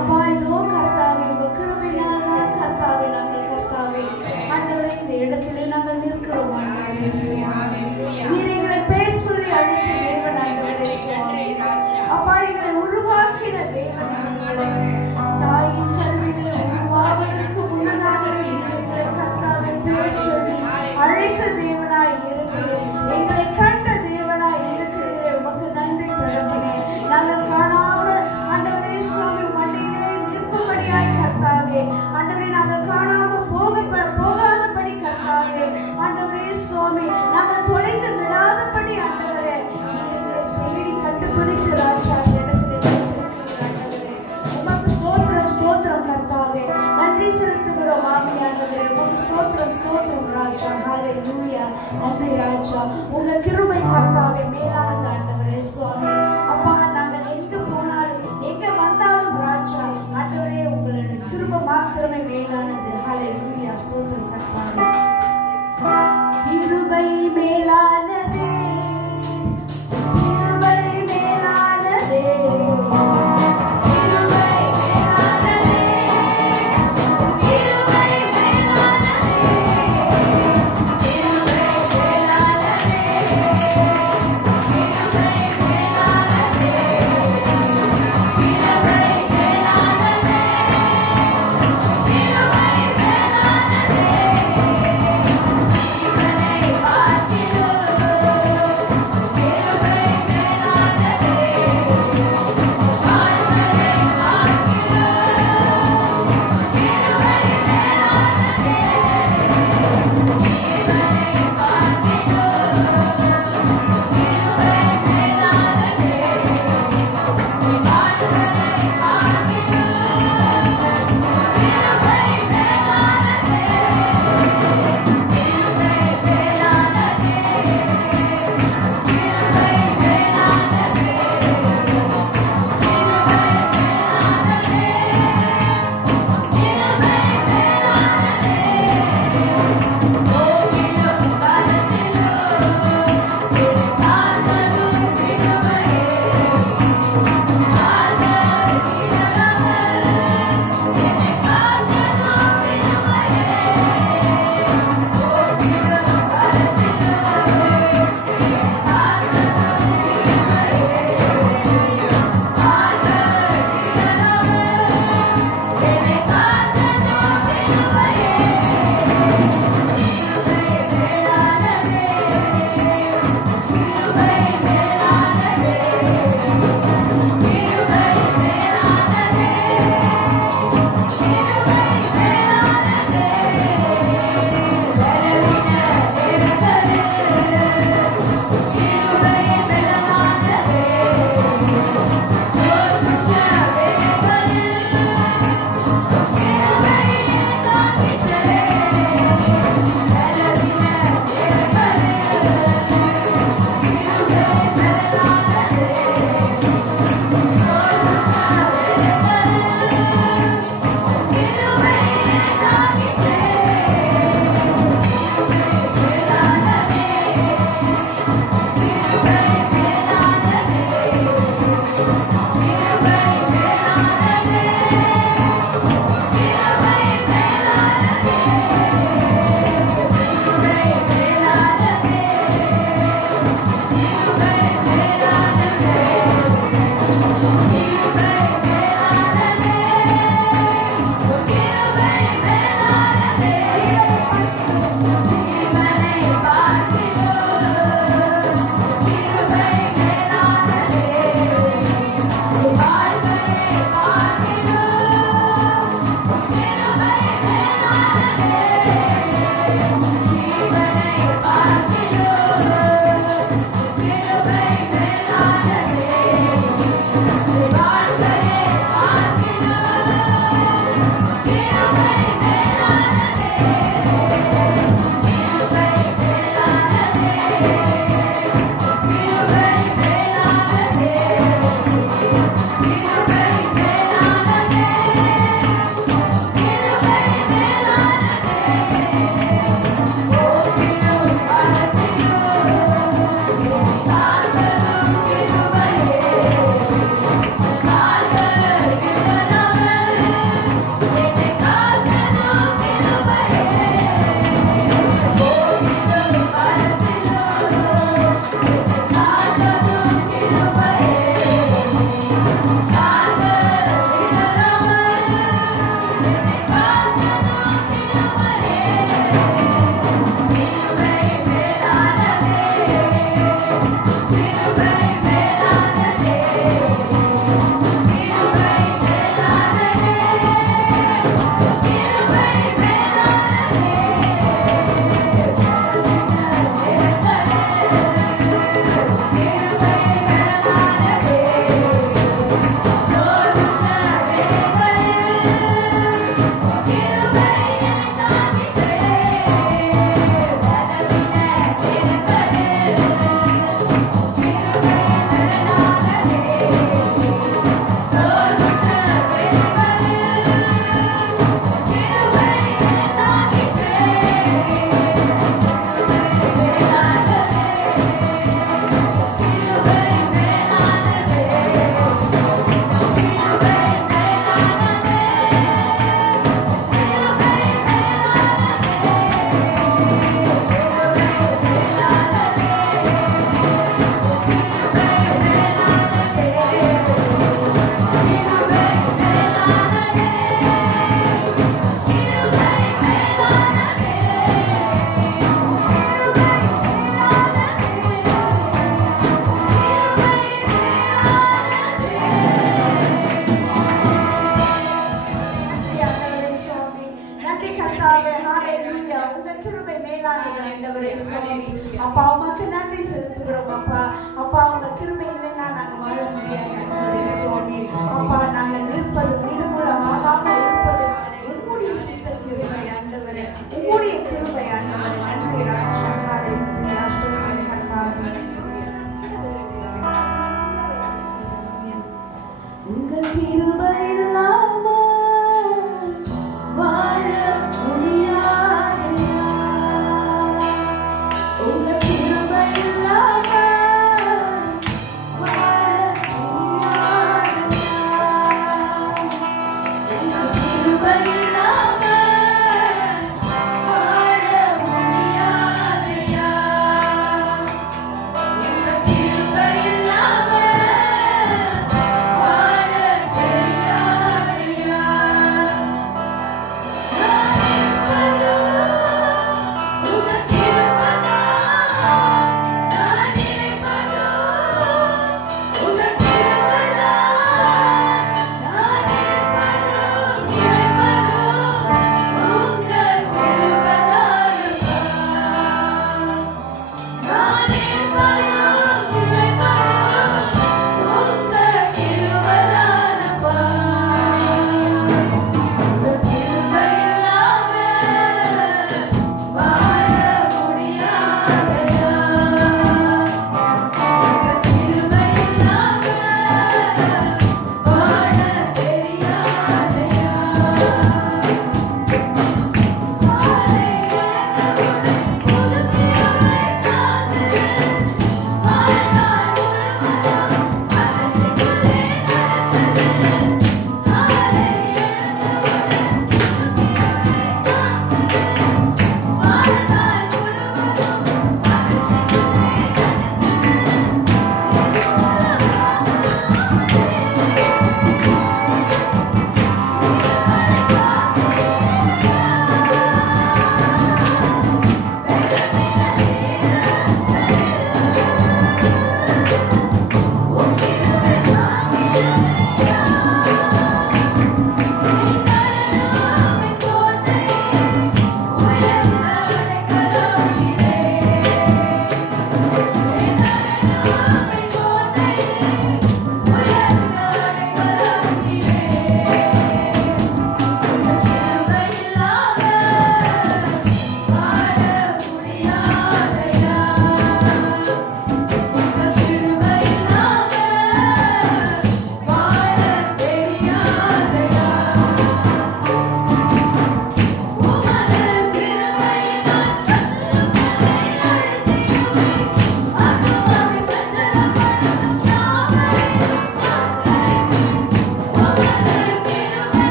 அப்பா இதோ கர்த்தாவே உங்க கிருபையினால கர்த்தாவே நாங்கள் கர்த்தாவே ஆண்டவரே இந்த இடத்திலே நாங்கள் நிற்கிறோம் ஆண்டவரே சுவாமி. நீர் எங்களை பேர் சொல்லி அழைத்த தேவன் ஆண்டவரே சுவாமி. அப்பா எங்களை உருவாக்கின தேவன் ஆண்டவரே. தாயின் கருவிலே உருவாவதற்கு முன்னதாகவே எங்களை கர்த்தாவே பேர் சொல்லி அழைத்த தேவனாய் இருக்கிறேன். எங்களை கண்ட தேவனாய் இருக்கிறேன். உமக்கு நன்றி தகப்பனே. நாங்கள் காணாமல் ஆண்டவரே சுவாமி மண்ணிலே நிற்கும்படியாய் கர்த்தாவே ஆண்டவரே நாங்கள் காணாமல் போகாதபடி கர்த்தாவே ஆண்டவரே சுவாமி நாங்கள் தொலைந்து விடாதபடி ஆண்டவரே எங்களை தேடி கண்டுபிடித்து ராஜா இடத்திலே ஆண்டவரே உமக்கு ஸ்தோத்திரம் ஸ்தோத்திரம் கர்த்தாவே. நன்றி செலுத்துகிறோம் ஆவியானவரே. உமக்கு ஸ்தோத்திரம் ஸ்தோத்திரம் ராஜா. ஹல்லேலூயா. நன்றி ராஜா. உங்க கிருபை கர்த்தாவே மேலானது ஆண்டவரே சுவாமி. அப்பா நாங்கள் எங்க போனாலும் எங்க வந்தாலும் ராஜா ஆண்டவரே உங்களுடைய கிருபை மாத்திரமே மேலானது. ஹல்லேலூயா. ஸ்தோத்திரம் கர்த்தாவே. கிருபை மேலானதே, கிருபை மேலானதே, கிருபை மேலானதே, கிருபை மேலானதே, கிருபை மேலானதே,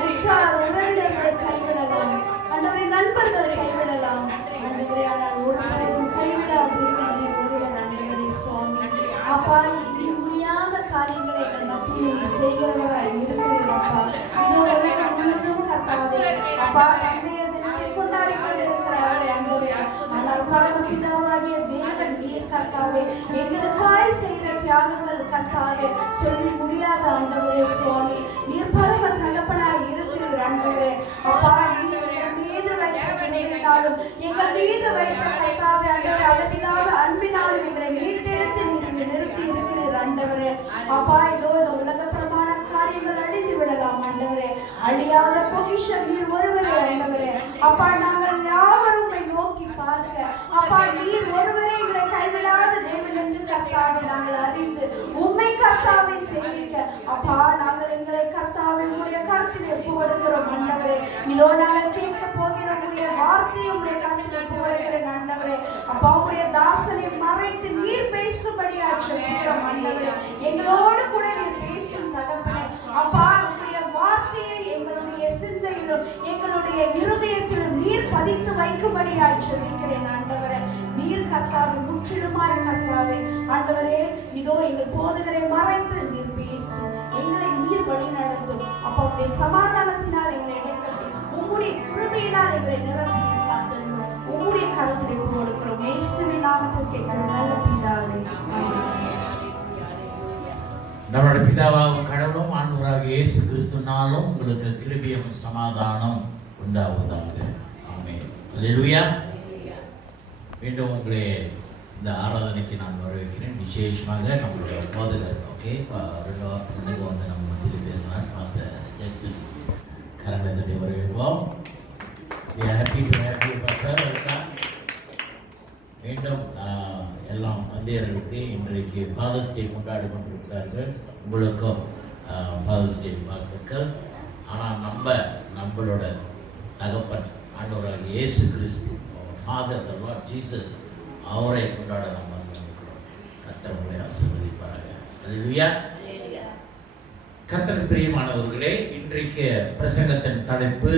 உற்றார் உறவினர்கள் கைவிடலாம், ஆண்டவரே நண்பர்கள் கைவிடலாம், ஆண்டவரே ஆனால் ஒருவரும் கைவிடாது நீர் ஒருவர் ஆண்டவரே சுவாமி. அப்பா முடியாத காரியங்களை எங்கள் மத்தியில் நீர் செய்கிறவராய் இருக்கிறீர்கள் அப்பா. இதோ உலகம் முழுவதும் கர்த்தாவே அப்பா தந்தையர் தினத்தை கொண்டாடி கொண்டிருக்கிறார்கள் ஆண்டவரே. ஆனால் பரமபிதாவாகிய தேவன் நீர் கர்த்தாவே எங்களுக்காய் செய்த தியாகங்கள் கர்த்தாவே சொல்லி முடியாத ஆண்டவரே சுவாமி. நீர் பரம தகப்பனாய் இருக்கிறீர் ஆண்டவரே. அப்பா நீர் எங்கள் மீது வைத்த கிருபையினாலும் எங்கள் மீது வைத்த கர்த்தாவே ஆண்டவரே அளவில்லாத அன்பினாலும் எங்களை மீட்டெடுத்து நீர் நிறுத்தி இருக்கிறீர் ஆண்டவரே. அப்பா இதோ இந்த உலக பிரமாண காரியங்கள் அழிந்து விடலாம் ஆண்டவரே. அழியாத பொக்கிஷம் நீர் ஒருவரே ஆண்டவரே. அப்பா நாங்கள் யாவரும் நோக்கி பார்க்க அப்பா நீர் ஒருவரே எங்களை கைவிடாத தேவன் என்று கர்த்தாவே நாங்கள் அறிந்து உம்மை கர்த்தாவை சேவிக்க அப்பா நாங்கள் எங்களை கர்த்தாவை உடைய கருத்தில் ஒப்பு கொடுக்கிறோம் ஆண்டவரே. இதோ நாங்கள் கேட்க போகிற உடைய வார்த்தையை உடைய கருத்தில் ஒப்பு கொடுக்கிறேன் ஆண்டவரே. அப்பா உடைய தாசனை மறைத்து நீர் பேசும்படியா சொல்கிறோம் ஆண்டவரே. எங்களோடு கூட நீர் பேசும் தகப்பனே. அப்பா உடைய வார்த்தையை எங்களுடைய சிந்தையிலும் எங்களுடைய இருதயத்திலும் நீர் பதித்து வைக்கும்படியாய் சொல்கிறேன் ஆண்டவரே. நீர் கர்த்தாவே முற்றிலுமாய் கர்த்தாவே ஆண்டவரே இதோ எங்கள் போதகரை மறைத்து நீர் பேசும், எங்களை நீர் வழி நடத்தும். அப்பா உடைய சமாதானத்தினால் எங்களை இடைக்கட்டி உம்முடைய கிருபையினால் எங்களை நிரப்பி நீர் காத்தருளும். உம்முடைய கருத்தில் ஒப்பு கொடுக்கிறோம் இயேசுவின் நாமத்தில் கேட்கிறோம் நல்ல பிதாவே. நம்முடைய பிதாவாகும் கடவுளும் ஆண்டவராகிய இயேசு கிறிஸ்துவினாலும் உங்களுக்கு கிருபையும் சமாதானம் உண்டாவதாக. ஆமென். அல்லேலூயா. மீண்டும் உங்களை இந்த ஆராதனைக்கு நான் வரவேற்கிறேன். விசேஷமாக நம்மளுடைய போதகர் ஓகே 2 வாரத்துக்கு முன்னாடி வந்து நம்ம மத்தியில் பேசினார் மாஸ்டர் ஜெஸ்ஸன். கரண்டத்தை வரவேற்போம். Happy pastor. வெல்கம். மீண்டும் எல்லாம் தந்தையர்களுக்கு இன்றைக்கு ஃபாதர்ஸ் டே கொண்டாடி கொண்டிருக்கிறார்கள். உங்களுக்கும் ஃபாதர்ஸ் டே வாழ்த்துக்கள். ஆனால் நம்மளோட தகப்பன் ஆண்டவராகிய இயேசு கிறிஸ்து ஃபாதர் த லார்ட் ஜீசஸ் அவரை கொண்டாட நம்ம வந்திருக்கிறோம். கர்த்தர் உங்களை ஆசீர்வதிப்பாராக. அல்லேலூயா. கர்த்தர் பிரியமானவர்களே, இன்றைக்கு பிரசங்கத்தின் தலைப்பு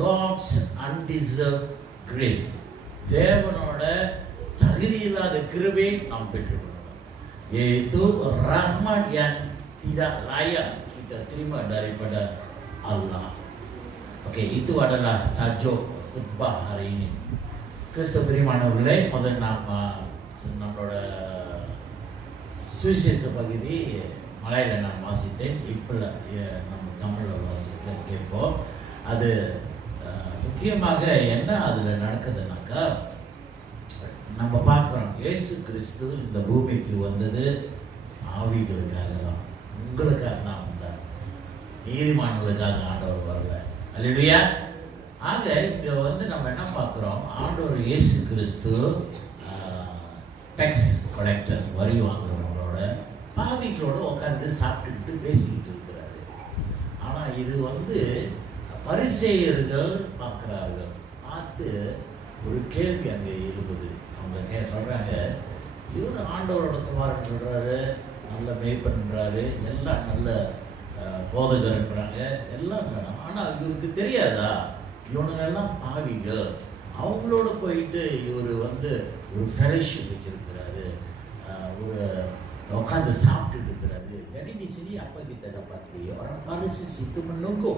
God's undeserved grace. தேவனோட தகுதி இல்லாத கிருபை நாம் பெற்றுக்கொள்ளலாம். yaitu rahmat yang tidak layak kita terima daripada Allah. Oke, itu adalah tajuk khutbah hari ini. கிறிஸ்து பிரியமானவர்களே, முதல் நம்மளோட சுவிசேஷ பகுதி மலையில் நான் வாசித்தேன். இப்போ நம்ம தமிழில் வாசிக்க கேட்போம். அது முக்கியமாக என்ன அதில் நடக்குதுன்னாக்கா, நம்ம பார்க்குறோம் இயேசு கிறிஸ்து இந்த பூமிக்கு வந்தது ஆவிகளுக்காக தான், உங்களுக்காக தான் வந்தார். நீதிமான்களுக்காக ஆண்டவர் வரல. அல்லேலூயா. ஆக இங்கே வந்து நம்ம என்ன பார்க்குறோம், ஆண்டவர் இயேசு கிறிஸ்து டேக்ஸ் கலெக்டர்ஸ் வரி வாங்குறவங்களோட பாவிகளோட உட்காந்து சாப்பிட்டுக்கிட்டு பேசிக்கிட்டு இருக்கிறாரு. ஆனால் இது வந்து பரிசேயர்கள் பார்க்குறார்கள். பார்த்து ஒரு கேள்வி அங்கே எழுப்புது. அவங்க சொல்கிறாங்க, இவர் ஆண்டவரோட குமாரன் சொல்கிறாரு, நல்ல மேய்ப்பன்றாரு, எல்லாம் நல்ல போதகர்ன்றாங்க, எல்லாம் சொன்னாங்க. ஆனால் இவருக்கு தெரியாதா இவனுங்கெல்லாம் பாவிகள், அவங்களோட போயிட்டு இவர் வந்து ஒரு ஃபெலோஷிப் வச்சிருக்கிறாரு, ஒரு உட்காந்து சாப்பிட்டுட்டு இருக்கிறாரு. Jadi di sini apa kita dapati, orang Farisi itu menunggu.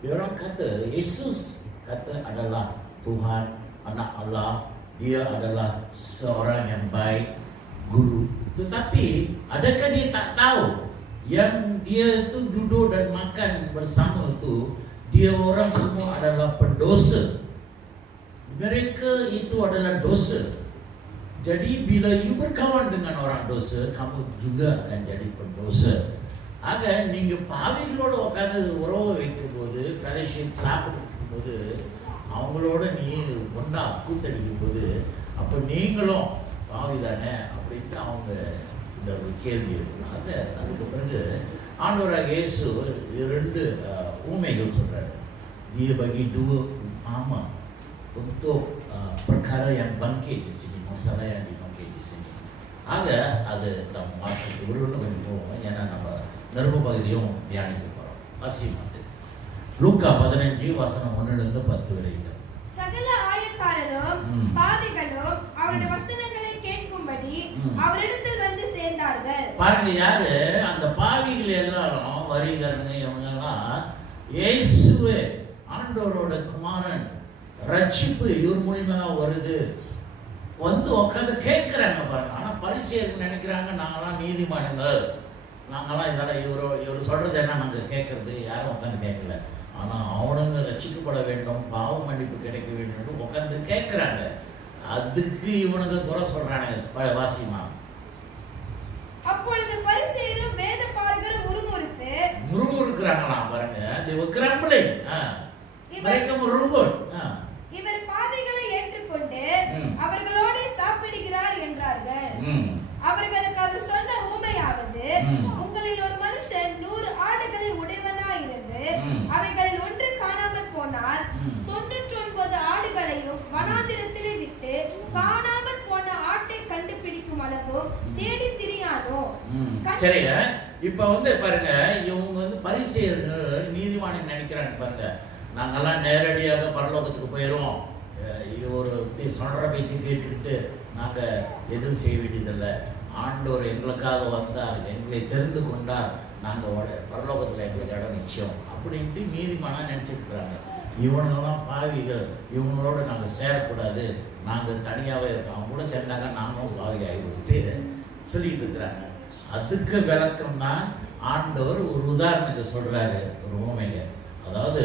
Dia orang kata Yesus kata adalah Tuhan, anak Allah, dia adalah seorang yang baik, guru. Tetapi adakah dia tak tahu yang dia itu duduk dan makan bersama itu, dia orang semua adalah pendosa. Mereka itu adalah dosa. Jadi bila you berkawan dengan orang dosa, kamu juga akan jadi pendosa. ஆக நீங்கள் பாவிகளோடு உட்காந்து உறவு வைக்கும்போது, fellowship சாப்பிடும் போது, அவங்களோட நீ ஒன்றா கூத்தடிக்கும் போது, அப்போ நீங்களும் பாவி தானே அப்படின்ட்டு அவங்க இந்த ஒரு கேள்வி இருக்கும். ஆக அதுக்கு பிறகு ஆண்டவராக இயேசு 2 ஊமைகள் சொல்கிறார். Dia bagi 2 upama untuk perkara yang bangkit di sini, masalah yang dibangkit di sini. ஆக அது நம்ம வாசித்து ஒரு கொஞ்சம் போவோம். ஏன்னா நம்ம நர்ம பகுதியும் தியானிக்க போகிறோம். வாசியம் வந்து லூக்கா 15:1-10 வரைக்கும். சகல ஆயக்காரரும் பாவிகளும் அவருடைய வசனங்களை கேட்கும்படி அவரிடத்தில் வந்து சேர்ந்தார்கள். பாருங்க, யாரு அந்த பாவிகள் எல்லாரும் வரிகரங்க இவங்கெல்லாம் இயேசுவே ஆண்டவரோட குமாரன், ரட்சிப்பு இவர் மூலியமா வருது வந்து உட்காந்து கேட்கிறாங்க பாருங்க. ஆனா பரிசேயர்கள் நினைக்கிறாங்க நாங்கெல்லாம் நீதிமான்கள், நாங்கெல்லாம் இதெல்லாம் இவர் சொல்றது என்ன நாங்க கேட்கறது, யாரும் உட்காந்து கேட்கல. ஆனா அவனுங்க ரட்சிக்கப்பட வேண்டும், பாவ மன்னிப்பு கிடைக்க வேண்டும் உட்காந்து கேட்கிறாங்க. அதுக்கு இவனுங்க குறை சொல்றாங்க. வாசிமா. அப்பொழுது பரிசேயரும் வேத பாரகரும் முறுமுறுக்கிறாங்களாம் பாருங்க. இவர் பாவிகளை ஏற்றுக்கொண்டு அவர்களோடு சாப்பிடுகிறார் என்றார்கள். அவர்களுக்கு அவர் சொன்ன ஊமையாவது, உங்களில் ஒரு மனுஷன் 100 ஆடுகளை உடையவனாயிருந்து அவைகளில் ஒன்று காணாமல் போனார், 99 ஆடுகளையும் வனாந்திரத்திலே விட்டு காணாமல் போன ஆட்டை கண்டுபிடிக்கும் அளவு தேடி திரியானோ. சரிங்க. இப்ப பாருங்க, இவங்க பரிசேயர்கள் நீதிமானை நினைக்கிறாங்க பாருங்க. நாங்கெல்லாம் நேரடியாக பரலோகத்துக்கு போயிடுவோம், ஒரு சொல்ற பேச்சு கேட்டுக்கிட்டு நாங்க எதுவும் செய்ய வேண்டியதில்லை, ஆண்டவர் எங்களுக்காக வந்தார், எங்களை தெரிந்து கொண்டார், நாங்க பரலோகத்துல எங்களுக்கு இடம் நிச்சயம் அப்படின்ட்டு நீதிமானா நினைச்சிட்டு இருக்கிறாங்க. இவனுங்கெல்லாம் பாவிகள், இவங்களோட நாங்க சேரக்கூடாது, நாங்க தனியாவே இருக்கோம், அவங்க கூட சேர்ந்தாங்க நாங்களும் பாவி ஆகிவிட்டு சொல்லிட்டு இருக்கிறாங்க. அதுக்கு விளக்கம் தான் ஆண்டவர் ஒரு உதாரணத்தை சொல்றாரு, ஒரு உவமையில. அதாவது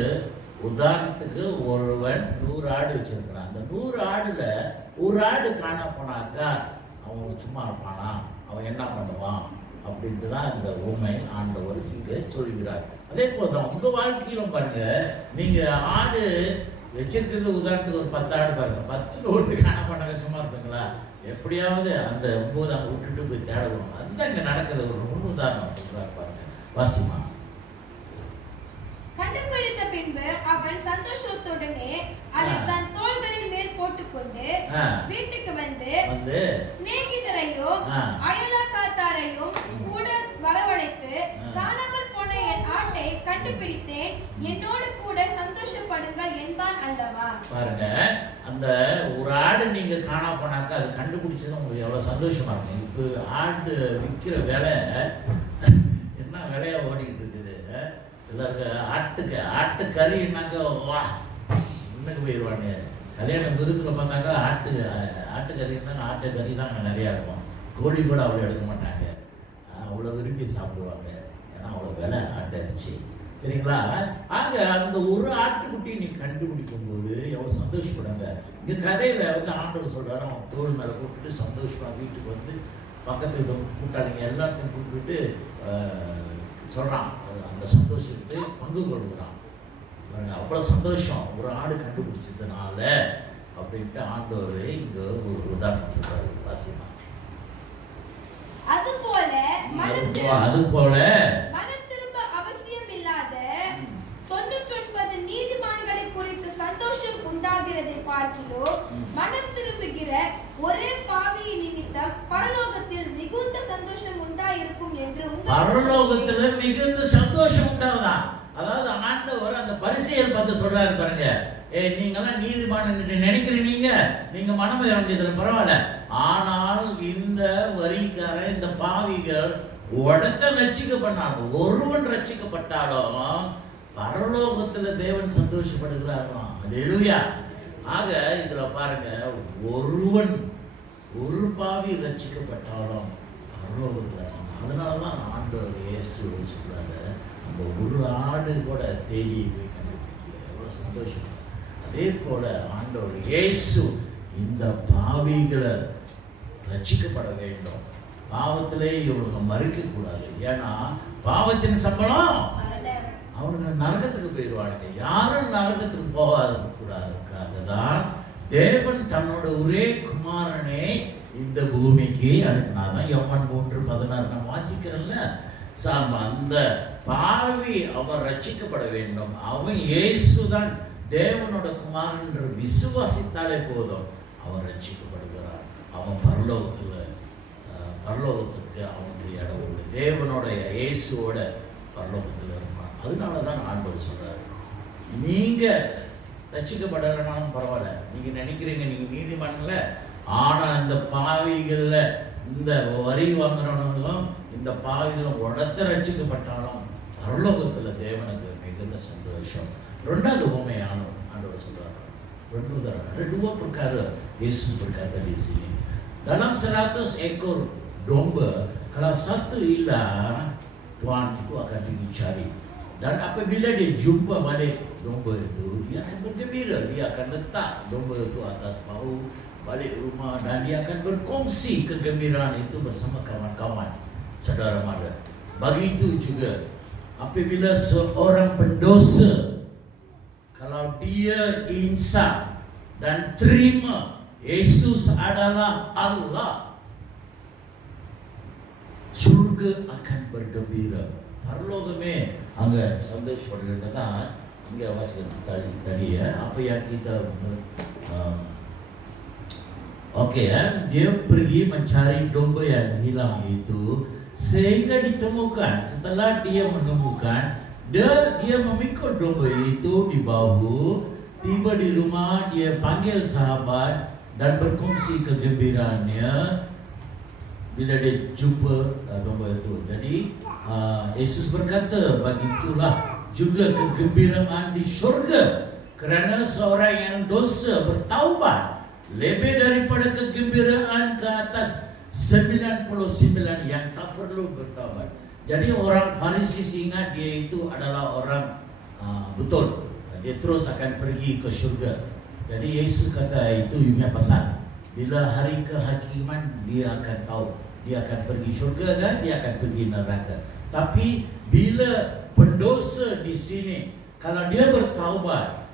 உதாரணத்துக்கு ஒருவன் 100 ஆடு வச்சிருக்கிறான். அந்த 100 ஆடுல ஒரு ஆடு காண போனாக்கா அவன் சும்மா இருப்பானா, அவன் என்ன பண்ணுவான் அப்படின்ட்டு தான் இந்த உண்மை ஆண்டவர் இங்கே சொல்லுகிறார். அதே போல தான் உங்க வாழ்க்கையிலும் பாருங்க, நீங்க ஆடு வச்சிருக்கிறது உதாரணத்துக்கு ஒரு 10 ஆடு பாருங்க, 10ல் 1 காண பண்ணாங்க சும்மா இருப்பீங்களா? எப்படியாவது அந்த 9 அங்கே விட்டுட்டு போய் தேடணும். அதுதான் இங்க நடக்குது. ஒரு முன் உதாரணம் சொல்றாரு பாருங்க. வாசிமா. கண்டுபிடித்த பின்பு அவன் சந்தோஷத்துடனே அதை தன் தோள்களின் மேல் போட்டுக்கொண்டு வீட்டுக்கு வந்து சிநேகிதரையும் அயலாக்காத்தாரையும் கூட வரவழைத்து, காணாமல் போன என் ஆட்டை கண்டுபிடித்தேன், என்னோடு கூட சந்தோஷப்படுங்கள் என்பான் அல்லவா. பாருங்க, அந்த ஒரு ஆடு நீங்க காணா போனாக்கா அது கண்டுபிடிச்சது உங்களுக்கு எவ்வளவு சந்தோஷமா இருக்கும். இப்போ ஆடு விற்கிற விலை என்ன விலையா ஓடிக்கிட்டு இருக்குது. சிலருக்கு ஆட்டுக்கறினாக்கா வா இன்னுக்கு போயிடுவாங்க. கல்யாண விருதுல பார்த்தாக்கா ஆட்டுக்கறினாங்க, ஆட்டுக்கறி தான் அங்கே நிறையா இருக்கும். கோழி கூட அவ்வளோ எடுக்க மாட்டாங்க, அவ்வளோ விரும்பி சாப்பிடுவாங்க. ஏன்னா அவ்வளோ விலை ஆட்டரிச்சு. சரிங்களா? ஆக அந்த ஒரு ஆட்டுக்குட்டி நீ கண்டுபிடிக்கும் போது எவ்வளோ சந்தோஷப்படுங்க. இந்த கதையில ஆண்டவர் சொல்றாரு, அவன் தோல் மேலே கூப்பிட்டு சந்தோஷமா வீட்டுக்கு வந்து பக்கத்து கூட்டாளிங்க எல்லாத்தையும் கூப்பிட்டு சொல்றான். அந்த சந்தோஷத்தை பங்கு கொள்கிறான். அவ்வளோ சந்தோஷம் ஒரு ஆடு கண்டுபிடிச்சதுனால அப்படின்ட்டு ஆண்டவர் இங்க ஒரு உதாரணம் சொல்றாரு. வாசிமா. அது போல மனம் திரும்ப அவசியம் இல்லாத 99 நீதிமான்களை குறித்து சந்தோஷம் உண்டாகிறதை பார்க்கிறோம். மனம் திரும்புகிற ஒரே பாவியின் நிமித்தம் பரலோகத்தில் மிகுந்த சந்தோஷம் உண்டாயிருக்கும் என்று. பரலோகத்துல மிகுந்த சந்தோஷம் உண்டாவதா? அதாவது ஆண்டவர் அந்த பரிசேயர் பார்த்து சொல்றாரு பாருங்க, நீங்கெல்லாம் நீதிமான் நினைக்கிறீங்க, நீங்க மனம் பெற வேண்டியதுல பரவாயில்ல, ஆனால் இந்த வரிக்காரன் இந்த பாவிகள் ஒருத்தன் ரட்சிக்கப்பட்டாங்க, ஒருவன் ரட்சிக்கப்பட்டாலும் பரலோகத்துல தேவன் சந்தோஷப்படுகிறார்களாம். அல்லேலூயா. ஆக இதுல பாருங்க, ஒரு பாவி ரட்சிக்கப்பட்டாலும் பரலோகத்துல. அதனாலதான் ஆண்டவர் இயேசு சொல்றாரு, அந்த ஒரு ஆடு கூட தேடி போய் கண்டுபிடிக்க எவ்வளவு சந்தோஷம். அதே போல ஆண்டவர் இயேசு இந்த பாவிகளை ரட்சிக்கப்பட வேண்டும், பாவத்திலே இவங்க மறிக்க கூடாது. ஏன்னா பாவத்தின் சம்பளம் அவனுக்கு நரகத்துக்கு போயிடுவானுங்க. யாரும் நரகத்துக்கு போகாத கூடாதுக்காக தான் தேவன் தன்னோட ஒரே குமாரனை இந்த பூமிக்கு அனுப்பினாதான். யோவான் 3:16 நான் வாசிக்கிறேன்ல. அந்த பாவி அவன் ரட்சிக்கப்பட வேண்டும். அவன் இயேசுதான் தேவனோட குமாரன் என்று விசுவாசித்தாலே போதும், அவன் ரட்சிக்கப்படுகிறான். அவன் பரலோகத்துக்கு அவனுக்கு இடம் உண்டு. தேவனோட இயேசுவோட பரலோகத்தில் இருப்பான். அதனாலதான் ஆண்டவர் சொல்றாரு, நீங்க ரட்சிக்கப்படலைனாலும் பரவாயில்ல, நீங்க நினைக்கிறீங்க நீங்க நீதிமான்ல, ஆனா இந்த பாவிகள்ல இந்த வரி வாங்குறவங்களும் இந்த பாவிகளும் உடத்த ரட்சிக்கப்பட்டாலும் பரலோகத்துல தேவனுக்கு மிகுந்த சந்தோஷம். ரெண்டாவது உண்மை ஆண்டவர் சொல்றாரு, dua perkara Yesus berkata di sini. Dalam 100 ekor domba, kalau satu hilang, Tuhan itu akan pergi cari. Dan apabila dia jumpa balik domba itu, dia akan bergembira. Dia akan letak domba itu atas bahu, balik rumah, dan dia akan berkongsi kegembiraan itu bersama kawan-kawan, saudara mara. Begitu juga apabila seorang pendosa, kalau dia insaf dan terima Yesus adalah Allah, surga akan bergembira. பரலோகமே அங்க சந்தோஷப்படுகிறது தான் இங்க வாசிக்க tadi ya, apa yang kita dia pergi mencari domba yang hilang itu sehingga ditemukan. Setelah dia menemukan, dia memikul domba itu di bahu, tiba di rumah, dia panggil sahabat dan berkongsi kegembiraannya bila dia jumpa domba itu. Jadi Yesus berkata, begitulah juga kegembiraan di surga, kerana seorang yang dosa bertaubat lebih daripada kegembiraan ke atas 99 yang tak perlu bertaubat. Jadi orang Farisi ingat dia itu adalah orang betul, dia terus akan pergi ke surga. Jadi Yesus kata itu punya pesan, bila hari kehakiman dia akan tahu dia akan pergi surga dan dia akan pergi neraka. Tapi bila pendosa di sini, kalau dia bertaubat,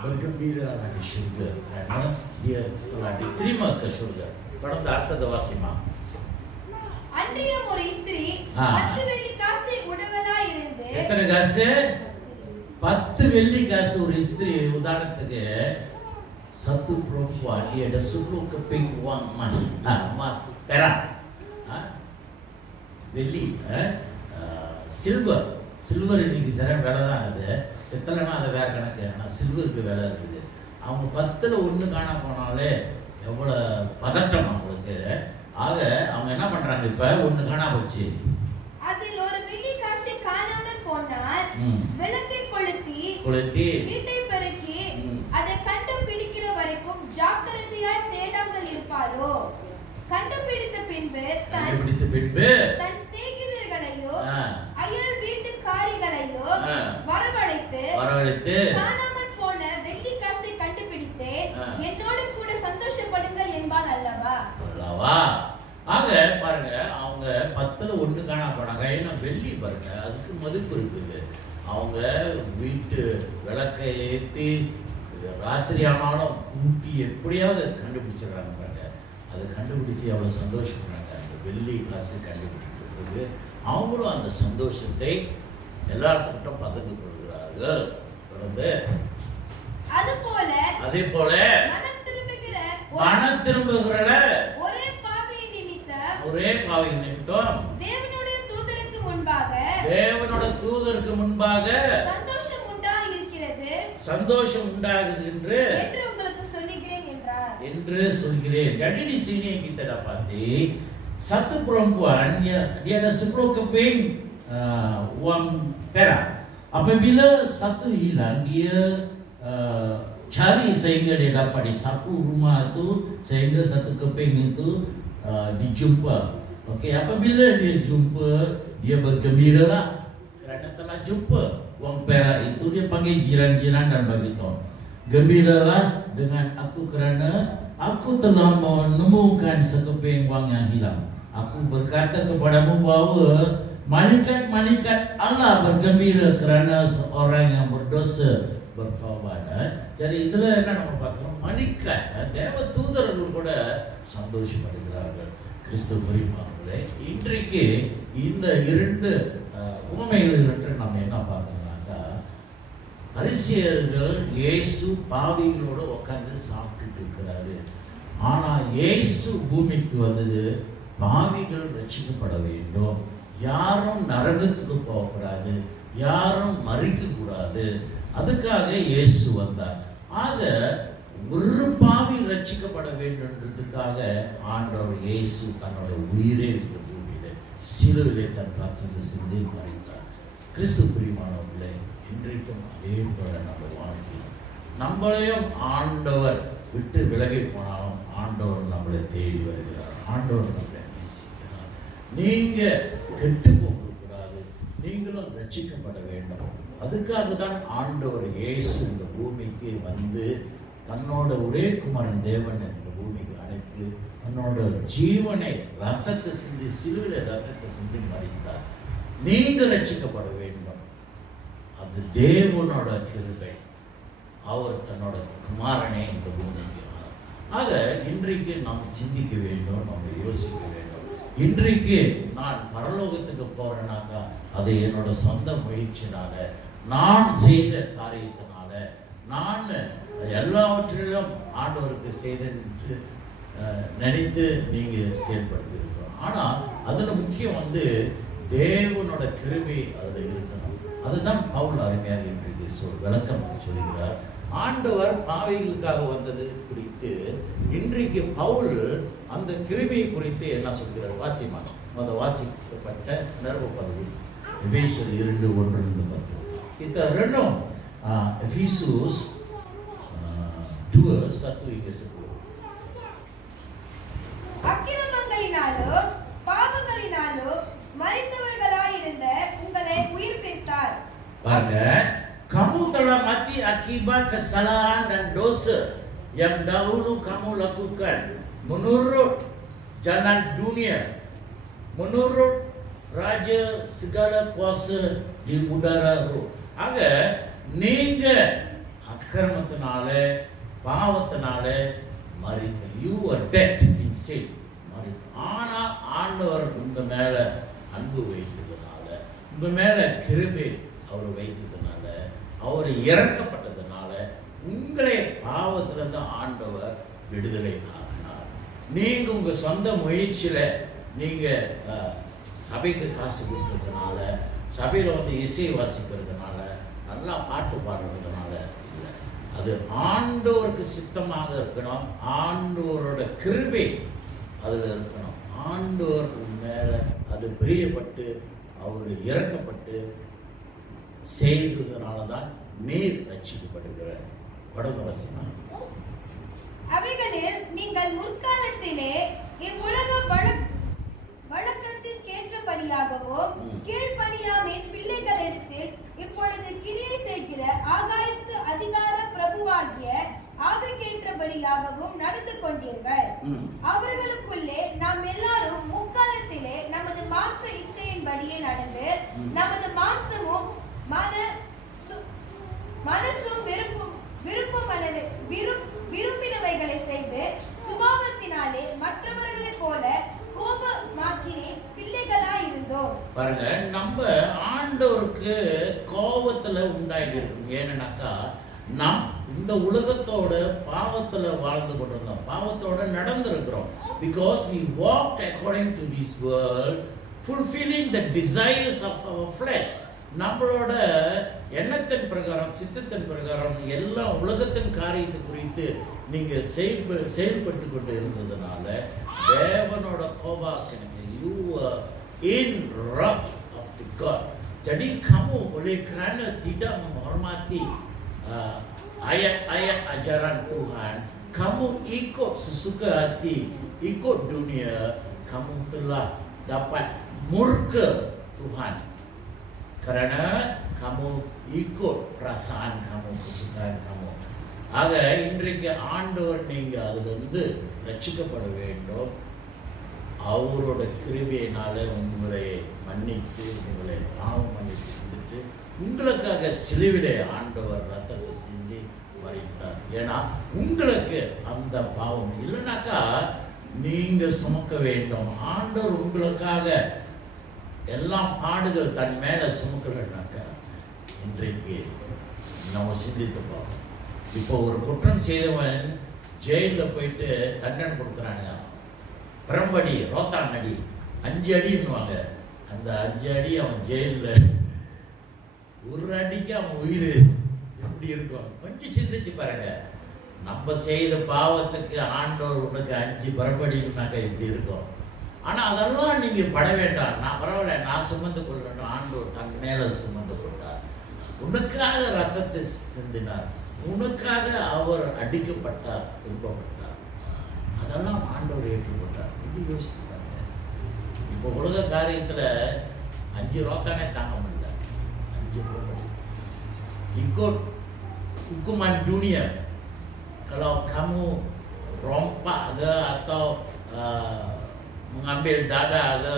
bergembiralah di surga, kerana dia telah diterima ke surga. தொடர்ந்து அடுத்தது வாசிமா. அன்றியும் ஒரு ஸ்திரீ 10 வெள்ளி காசை உடையவளாய் இருந்து, எத்தனை காசு? 10 வெள்ளி காசு. ஒரு ஸ்திரீ, உதாரணத்துக்கு satu perempuan dia ada 10 keping uang emas, emas perak, வெள்ளி, சில்வர் இன்னைக்கு சரி விலை தான். அது எத்தனைனா அது வேற கணக்கு, ஆனால் சில்வருக்கு விலை இருக்குது. அவங்க 10ல் 1 காணா போனாலே எவ்வளோ பதட்டம் அவங்களுக்கு. ஆக அவங்க என்ன பண்றாங்க, இப்ப 1 காணா போச்சு, அதில் ஒரு வெள்ளி காசை காணாமல் போனால் விளக்கை கொளுத்தி வீட்டை பெருக்கி அதை கண்டுபிடிக்கிற வரைக்கும் ஜாக்கிரதையாய் தேடாமல் இருப்பாளோ? கண்டுபிடித்த பின்பு தன் சிநேகிதர்களையோ அயல் வீட்டுக்காரிகளையோ வரவழைத்து காணாமல் போன வெள்ளி காசை கண்டுபிடித்து என்னோடு கூட சந்தோஷப்படுங்கள் என்பாள் அல்லவா? ஆக பாருங்க, அவங்க 10ல் 1 காணா போனாங்க. ஏன்னா வெள்ளி பாருங்க, அதுக்கு மதிப்பு இருக்குது. அவங்க வீட்டு விளக்கை ஏற்றி ராத்திரி ஆனாலும் கூட்டி எப்படியாவது கண்டுபிடிச்சிடறாங்க பாருங்க. அதை கண்டுபிடிச்சி அவ்வளோ சந்தோஷப்படுறாங்க. அந்த வெள்ளி காசு கண்டுபிடிக்கிறது, அவங்களும் அந்த சந்தோஷத்தை எல்லாத்துக்கிட்டும் பகிர்ந்து கொள்கிறார்கள். தொடர்ந்து அதே போல மனம் திரும்புகிற ஒரே பாவி நிமித்தம் தேவனுடைய தூதருக்கு முன்பாக சந்தோஷம் உண்டாகிறது என்று உங்களுக்கு சொல்கிறேன் என்றார். என்று சொல்கிறேன். Jadi di sini kita dapati satu perempuan dia ada 10 keping uang perak. Apabila satu hilang, dia cari sehingga dia dapat disapu rumah itu sehingga satu keping itu dijumpa. Okey, apabila dia jumpa, dia bergembiralah kerana telah jumpa uang perak itu. Dia panggil jiran-jiran dan beritahu, gembiralah dengan aku kerana aku telah menemukan sekeping wang yang hilang. Aku berkata kepadamu bahawa malaikat-malaikat Allah bergembira kerana seorang yang berdosa bertaubat. Jadi itulah என்ன நம்ம பார்க்கிறோம், மனிதர் தேவ தூதர்கள் கூட சந்தோஷப்படுகிறார்கள். கிறிஸ்து பிரியமானவர்களே, இன்றைக்கு இந்த 2 உவமைகளில் நம்ம என்ன பார்க்கணும்னாக்கா, பரிசேயர்கள் இயேசு பாவிகளோடு உட்கார்ந்து சாப்பிட்டுட்டு இருக்கிறாரு. ஆனா இயேசு பூமிக்கு வந்தது பாவிகள் ரட்சிக்கப்பட வேண்டும், யாரும் நரகத்துக்கு போகக்கூடாது, யாரும் மறிக்க கூடாது. அதுக்காக இயேசு வந்தார். ஆக ஒரு பாவி ரட்சிக்கப்பட வேண்டும்ன்றதுக்காக ஆண்டவர் இயேசு தன்னோட உயிரை இந்த பூமியில சிலுவிலே தன் ரத்தத்தை சிந்தி மறித்தார். கிறிஸ்து பிரியமானவர்களே, இன்றைக்கும் அதே போல நம்ம வாழ்க்கையில் நம்மளையும் ஆண்டவர் விட்டு விலகி போனாலும் ஆண்டவர் நம்மளை தேடி வருகிறார். ஆண்டவர் நம்மளை நேசிக்கிறார். நீங்க கெட்டு போகக்கூடாது, நீங்களும் ரட்சிக்கப்பட வேண்டும். அதுக்காக தான் ஆண்டவர் இயேசு இந்த பூமிக்கு வந்து தன்னோட ஒரே குமாரன் தேவன் இந்த பூமிக்கு அழைத்து தன்னோட ஜீவனை ரத்தத்தை சிந்தி சிலுவில ரத்தத்தை சிந்தி மறித்தார். நீங்க ரட்சிக்கப்பட வேண்டும். அது தேவனோட கிருபை. அவர் தன்னோட குமாரனை இந்த பூமிக்கு. ஆக இன்றைக்கு நாம் சிந்திக்க வேண்டும், நம்ம யோசிக்க வேண்டும். இன்றைக்கு நான் பரலோகத்துக்கு போறேனாக்கா அது என்னோட சொந்த முயற்சினால, நான் செய்த காரியத்தினால, நான் எல்லாவற்றிலும் ஆண்டவருக்கு செய்தென்று நினைத்து நீங்க செயல்படுத்தியிருக்கிறோம். ஆனா அதுல முக்கியம் வந்து தேவனோட கிருபை அதுல இருக்கணும். அதுதான் பவுல் அருமையாக இன்றைக்கு விளக்கம் சொல்கிறார். ஆண்டவர் பாவிகளுக்காக வந்தது குறித்து இன்றைக்கு பவுல் அந்த கிருபை குறித்து என்ன சொல்கிறார்? வாசிமா அந்த வாசிக்கப்பட்ட நிறுவ பகுதி எபேசியர் 2:1-10. இந்த ரெண்டும் எபேசியஸ் 2:1. அக்கிரமங்களினாலோ பாவங்களினாலோ மரித்தவர்களாயிருந்த உங்களை உயிர்ப்பித்தார். Baga, kamu telah mati akibat kesalahan dan dosa yang dahulu kamu lakukan menurut jalan dunia, menurut raja segala kuasa di udara roh. Aga, நீங்க அக்கிரமத்தினால பாவத்தினால மரித்த, you were dead in sin. ஆனா ஆண்டவர் உங்க மேல அன்பு வைத்ததுனால, உங்க மேல கிருபை அவர் வைத்ததுனால, அவர் இறக்கப்பட்டதுனால உங்களை பாவத்திலிருந்து ஆண்டவர் விடுதலை ஆக்கினார். நீங்க உங்க சொந்த முயற்சியில நீங்க சபைக்கு காசு கொடுக்கறதுனால, சபையில வந்து இசை வாசிக்கிறதுனால, நல்லா பாட்டு பாடுறதுனால இல்லை. அது ஆண்டவருக்கு சித்தமாக இருக்கணும். ஆண்டவரோட கிருபை அதுல இருக்கணும். ஆண்டவர் மேல அது பிரியப்பட்டு அவர் இறக்கப்பட்டு செய்ததுனாலதான் நீர் ரட்சிக்கப்படுகிறார். படமரசினா அவைகளில் நீங்கள் முற்காலத்திலே இவ்வுலக வழக்கத்திற்கேற்றபடியாகவும் கீழ்ப்படியாமின் பிள்ளைகளிடத்தில் இப்பொழுது கிரியை செய்கிற ஆகாயத்து அதிகார பிரபுவாகிய ஆவிக்கேற்றபடியாகவும் நடந்து கொண்டீர்கள். அவர்களுக்குள்ளே நாம் எல்லாரும் முக்காலத்திலே நமது மாம்ச இச்சையின்படியே நடந்து நமது மாம்சமும் மனசும் விரும்பினவைகளை செய்து சுபாவத்தினாலே மற்றவர்களைப் போல கோபமாக்கினே பிள்ளைகளாய் இருந்தோம். பாருங்க, நம்ம ஆண்டவருக்கு கோபத்துல உண்டாகி இருக்கும். ஏன்னாக்கா நாம் இந்த உலகத்தோட பாவத்துல வாழ்ந்து கொண்டிருந்தோம், பாவத்தோட நடந்திருக்கிறோம். Because we walked according to this world, fulfilling the desires of our flesh. நம்மளோட எண்ணத்தின் பிரகாரம், சித்தத்தின் பிரகாரம் எல்லா உலகத்தின் காரியத்தை குறித்து நீங்க செயல்பட்டு கொண்டு இருந்ததுனால தேவனோட கோபாசனுக்கு you were in wrath of the God. Jadi kamu oleh kerana tidak menghormati ayat-ayat ajaran Tuhan, kamu ikut sesuka hati, ikut dunia, kamu telah dapat murka Tuhan. Karena kamu ikut perasaan kamu, kesukaan kamu. ஆக இன்றைக்கு ஆண்டவர் நீங்க அதிலிருந்து ரட்சிக்கப்பட வேண்டும். அவரோட கிருபையினால உங்களை மன்னித்து, உங்களை பாவம் மன்னித்து கொடுத்து, உங்களுக்காக சிலுவிலே ஆண்டவர் ரத்தத்தை சிந்தி மரித்தார். ஏன்னா உங்களுக்கு அந்த பாவம் இல்லைனாக்கா நீங்க சுமக்க வேண்டும். ஆண்டவர் உங்களுக்காக எல்லாம் பாடுகள் தன் மேல சுமக்கலனாக்கா இன்றைக்கு நம்ம சிந்தித்து பார்ப்போம். இப்போ ஒரு குற்றம் செய்தவன் ஜெயிலில் போயிட்டு தண்டனை கொடுக்குறானுங்க. பிரம்படி, ரோத்தான் அடி, 5 அடின்னுவாங்க. அந்த 5 அடி அவன் ஜெயிலில் ஒரு அடிக்கு அவன் உயிர் எப்படி இருக்கும்? கொஞ்சம் சிந்திச்சு பாருங்க. நம்ம செய்த பாவத்துக்கு ஆண்டவர் உனக்கு 5 பரப்படினாக்கா எப்படி இருக்கும்? ஆனா அதெல்லாம் நீங்க பட வேண்டாம். நான் பரவாயில்ல, நான் சுமந்து கொள்றேன். ஆண்டவர் தன் மேல சுமந்து கொண்டார். உனக்காக ரத்தத்தை சிந்தினார். உனக்காக அவர் அடிக்கப்பட்டார், துன்பப்பட்டார். அதெல்லாம் ஆண்டவர் ஏற்றுக்கொண்டார். இது யோசித்து பாருங்க. இப்போ உலக காரியத்துல 5 ரோத்தானே தாங்க முடியல. 5 பரப்படி. Ikut hukuman dunia, kalau kamu rompak ke atau mengambil dada ke,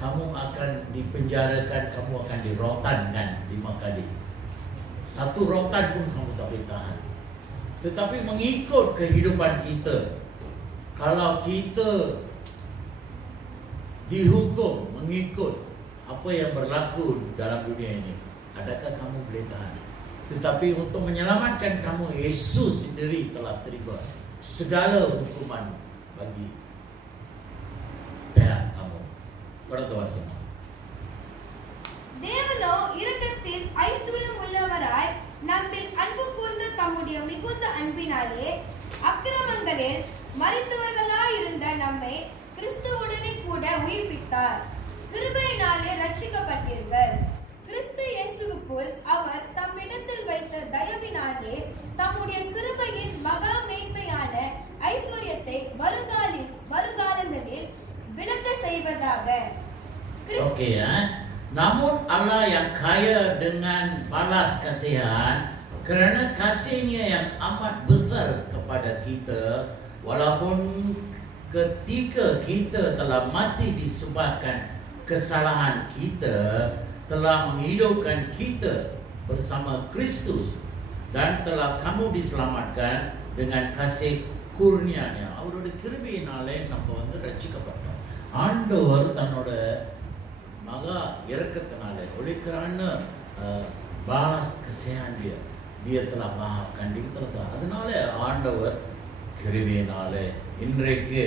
kamu akan dipenjarakan, kamu akan dirotankan 5 kali. 1 rotan pun kamu tak boleh tahan. Tetapi mengikut kehidupan kita, kalau kita dihukum mengikut apa yang berlaku dalam dunia ini, adakah kamu boleh tahan? Tetapi untuk menyelamatkan kamu, Yesus sendiri telah terima segala hukuman bagi pihak kamu. Berdoa. தேவனோ இரக்கத்தில் ஐசுலம் உள்ளவராய் நம்மில் அன்பு கூர்ந்த தம்முடைய மிகுந்த அன்பினாலே அக்கிரமங்களில் மரித்தவர்களாயிருந்த நம்மை கிறிஸ்துவுடனே கூட உயிர்ப்பித்தார். கிருபையினாலே ரட்சிக்கப்பட்டீர்கள். கிறிஸ்து இயேசுவுக்குள் அவர் தம்மிடத்தில் வைத்த தயவினாலே தம்முடைய கிருபையின் மகா மேன்மையான ஐஸ்வர்யத்தை வருகாலங்களில் விளங்க செய்வதாக. Oke ya. Namun Allah yang kaya dengan balas kasihan, kerana kasihnya yang amat besar kepada kita, walaupun ketika kita telah mati disebabkan kesalahan kita, telah menghidupkan kita bersama Kristus dan telah kamu diselamatkan dengan kasih kurnianya. அவரோட கிருபையினாலே நம்ம ரட்சிக்கப்பட்டோம். ஆண்டவர் தன்னோட மகா இரக்கத்தினாலே ஒளிக்கிறான்னு palace கசியான் dia telah maafkan, dia telah. அதனால ஆண்டவர் கிருபையினாலே இன்றைக்கு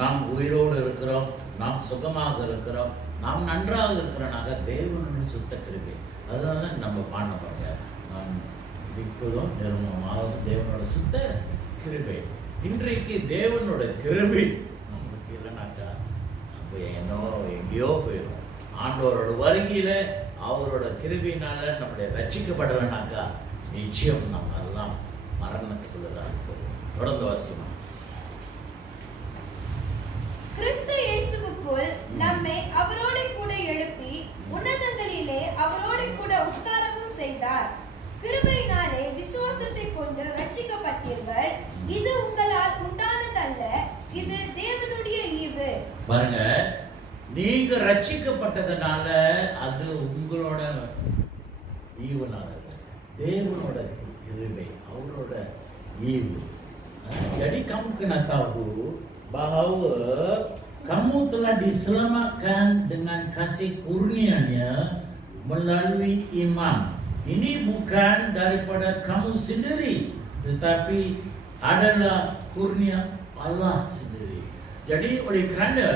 நாம் உயிரோடு இருக்கிறோம், நாம் சுகமாக இருக்கிறோம், நாம் நன்றாக இருக்கிறனாக தேவனுடைய சுத்த கிருபை. அதுதான் நம்ம பாடப்படுங்க. நான் இப்போதும் நிர்மமாக தேவனோட சுத்த கிருபை. இன்றைக்கு தேவனோட கிருபை நமக்கு இல்லைனாக்கா நம்ம எங்கேயோ போயிடும். ஆண்டவரோட வருகையில அவரோட கிருபையினால நம்முடைய ரட்சிக்கப்படலைனாக்கா நிச்சயம் நம்ம எல்லாம் மரணத்துக்குள்ளதான் போவோம். தொடர்ந்து வாசிமா. கிறிஸ்து இயேசுவுக்குள் நம்மை அவரோட கூட எழுப்பி உன்னதங்களிலே அவரோட கூட உட்காரவும் செய்தார். கிருபையினாலே விசுவாசத்தை கொண்டு ரட்சிக்கப்பட்டீர்கள். இது உங்களால் உண்டானதல்ல, இது தேவனுடைய ஈவு. பாருங்க, நீங்க ரட்சிக்கப்பட்டதனால அது உங்களோட ஈவுனால, தேவனோட கிருபை, அவரோட ஈவு. Jadi kamu kena tahu bahwa kamu telah diselamatkan dengan kasih kurnia-Nya melalui iman. Ini bukan daripada kamu sendiri, tetapi adalah kurnia Allah sendiri. Jadi oleh kerana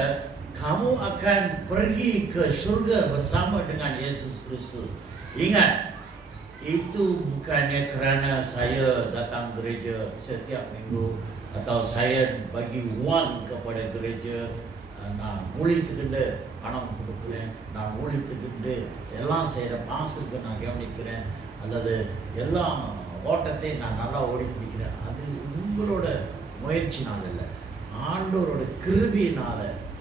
kamu akan pergi ke syurga bersama dengan Yesus Kristus. Ingat, itu bukannya kerana saya datang gereja setiap minggu atau saya bagi wang kepada gereja, நான் ஊழியத்துக்கிட்டு பணம் கொடுக்குறேன், நான் ஊழியத்துக்கிட்டு எல்லாம் செய்கிற பாசத்துக்கு நான் கவனிக்கிறேன், அல்லது எல்லா ஓட்டத்தையும் நான் நல்லா ஓடி பிடிக்கிறேன். அது உங்களோட முயற்சினால் இல்லை, ஆண்டவரோட கிருபையினால.